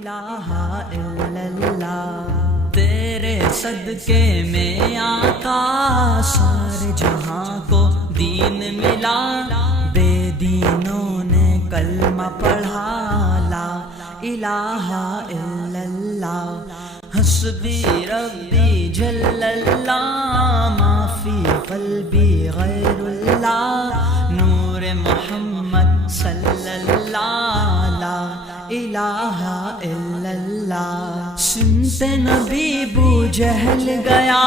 इलाहा इल्लल्लाह। तेरे सदके में आका सारे जहां को दीन मिला, बेदीनों ने कलमा पढ़ा ला इलाहा इल्लल्लाह। हस्बी रब्बी जल्लल्लाह, माफी क़ल्बी गैरुल्लाह, नूर मोहम्मद सल्लल्लाह ला इलाहा इल्लल्लाह। सुनते नबी बू जहल गया।